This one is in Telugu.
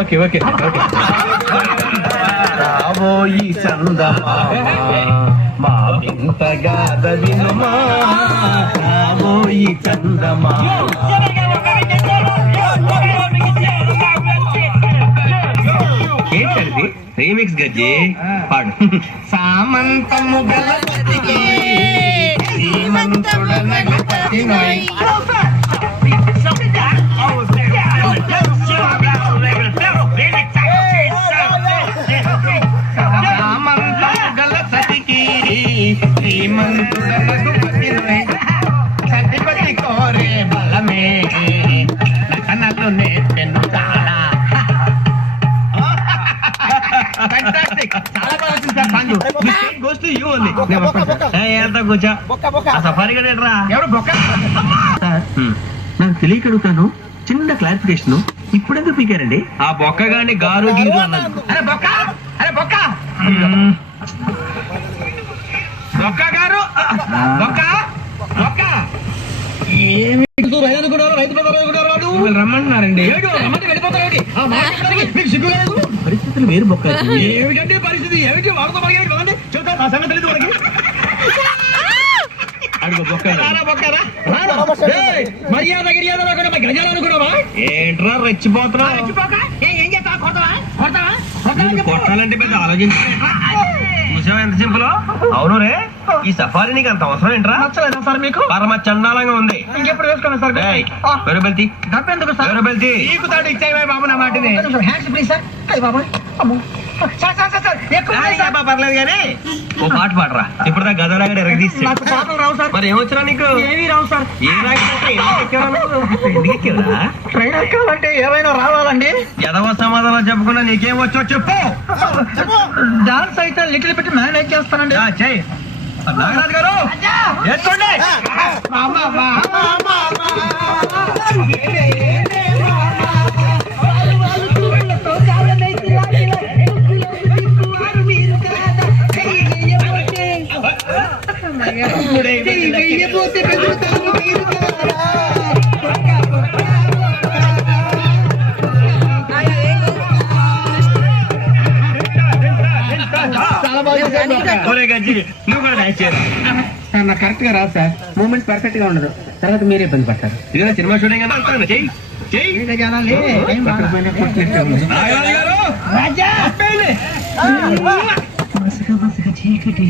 ఓకే ఓకే రాబోయి చందమా మా వింతగా వినుమా రాబోయి చందమా ఏంటండి రీమిక్స్ గజ్జి పాడు. సామంతము గలపతికి శ్రీమంతుడనగపతి నోయ్. సామంతము గలపతికి శ్రీమంతుడనగపతి నోయ్. సతిపతి కోరే బలమే నటనలు నేర్పెను చాలా. నాకు తెలియకడుగుతాను, చిన్న క్లారిఫికేషన్. ఇప్పుడెందుకు పీకారండి ఆ బొక్క గాని గారు గీరు అన్నది? బొక్క గారు బొక్క బొక్క ఏమి రమ్మంటున్నారండి. పరిస్థితులు వేరు బొక్క. ఏమిటంటే పరిస్థితి ఏమిటి? వాళ్ళతో చెప్తా ఆ సంగతి తెలియదు మనకి. అడుగు మర్యాద గిర్యాద గజాలు అనుకున్నావా? ఏంట్రా రెచ్చిపోతున్నా? కొట్టాలంటే పెద్ద ఆలోచించా. చూసావా ఎంత సింపుల్? అవును రే, ఈ సఫారీ నీకు అంత అవసరం ఏంట్రా? నచ్చలేదా సార్ మీకు? పరమ చండాలంగా ఉంది. ఇంకెప్పుడు వేసుకోండి సార్. వెరబెల్తి డబ్బెందుకు సార్? వెరబెల్తి నీకు తాడు ఇచ్చాయి బాబు నా మాటని. Hands please sir. బాబు పర్లేదు కానీ ఓ పాట పాడరా. ఇప్పుడు దా గదలాగా ఎరగదీసి. రావు సార్. మరి ఏమొచ్చరా నీకు? ఏమీ రావు సార్. ఏ ట్రైన్ ఎక్కాలంటే ఏమైనా రావాలండి. ఎదవ సమాధానం చెప్పకుండా నీకేమొచ్చో చెప్పు. డాన్స్ అయితే లిటిల్ పెట్టి మేనేజ్ చేస్తానండి. చెయ్యి నాగరాజు గారు. ఎత్తుకోండి. నాకు కరెక్ట్ గా రాదు సార్. మూమెంట్స్ పర్ఫెక్ట్ గా ఉండదు. తర్వాత మీరే ఇబ్బంది పడతారు. ఇదే సినిమా షూటింగ్ చీకటి